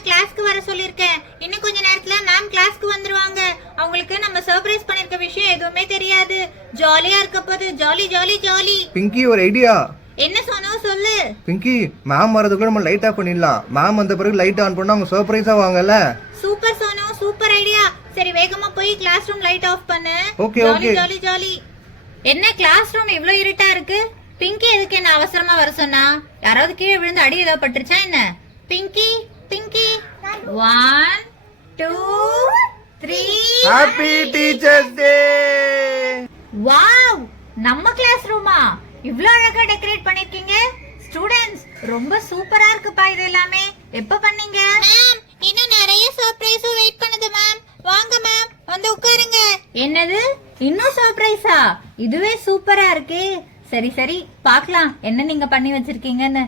தான் கிளாஸ்க்கு வர சொல்லிருக்கேன். இன்னும் கொஞ்ச நேரத்துல மேம் கிளாஸ்க்கு வந்துருவாங்க. அவங்களுக்கு நம்ம சர்ப்ரைஸ் பண்ணிருக்க விஷயம் எதுவுமே தெரியாது. ஜாலியா இருக்க போது. Jolly jolly jolly. பிங்கி ஒரு ஐடியா. என்ன சொன்னோ சொல்லு. பிங்கி மேம் வரதுக்குள்ள நம்ம லைட் ஆஃப் பண்ணிடலாம். மேம் வந்த பிறகு லைட் ஆன் பண்ணா அவங்க சர்ப்ரைஸா வாங்கல. Super Sonu, super idea. சரி வேகமா போய் கிளாஸ் ரூம் லைட் ஆஃப் பண்ணு. Okay jolly okay. Jolly jolly. என்ன கிளாஸ் ரூம் இவ்ளோ இருட்டா இருக்கு? பிங்கி எதுக்கு என்ன அவசரமா வர சொன்னா? யாராவது கீழே விழுந்து அடி ஏதாவது பட்டுருச்சா என்ன? Pinki Pinki 1 2 3. Happy teachers day. Wow, நம்ம கிளாஸ் ரூமா? இவ்ளோ அழகா டெக்கரேட் பண்ணிருக்கீங்க. ஸ்டூடண்ட்ஸ் ரொம்ப சூப்பரா இருக்குப்பா இது எல்லாமே. எப்ப பண்ணீங்க? மேம் இன்னும் நிறைய சர்ப்ரைஸும் வெயிட் பண்ணுது மேம். வாங்க மேம் வந்து உட்காருங்க. என்னது இன்னும் சர்ப்ரைஸா? இதுவே சூப்பரா இருக்கே. சரி சரி பார்க்கலாம் என்ன நீங்க பண்ணி வச்சிருக்கீங்கன்னு.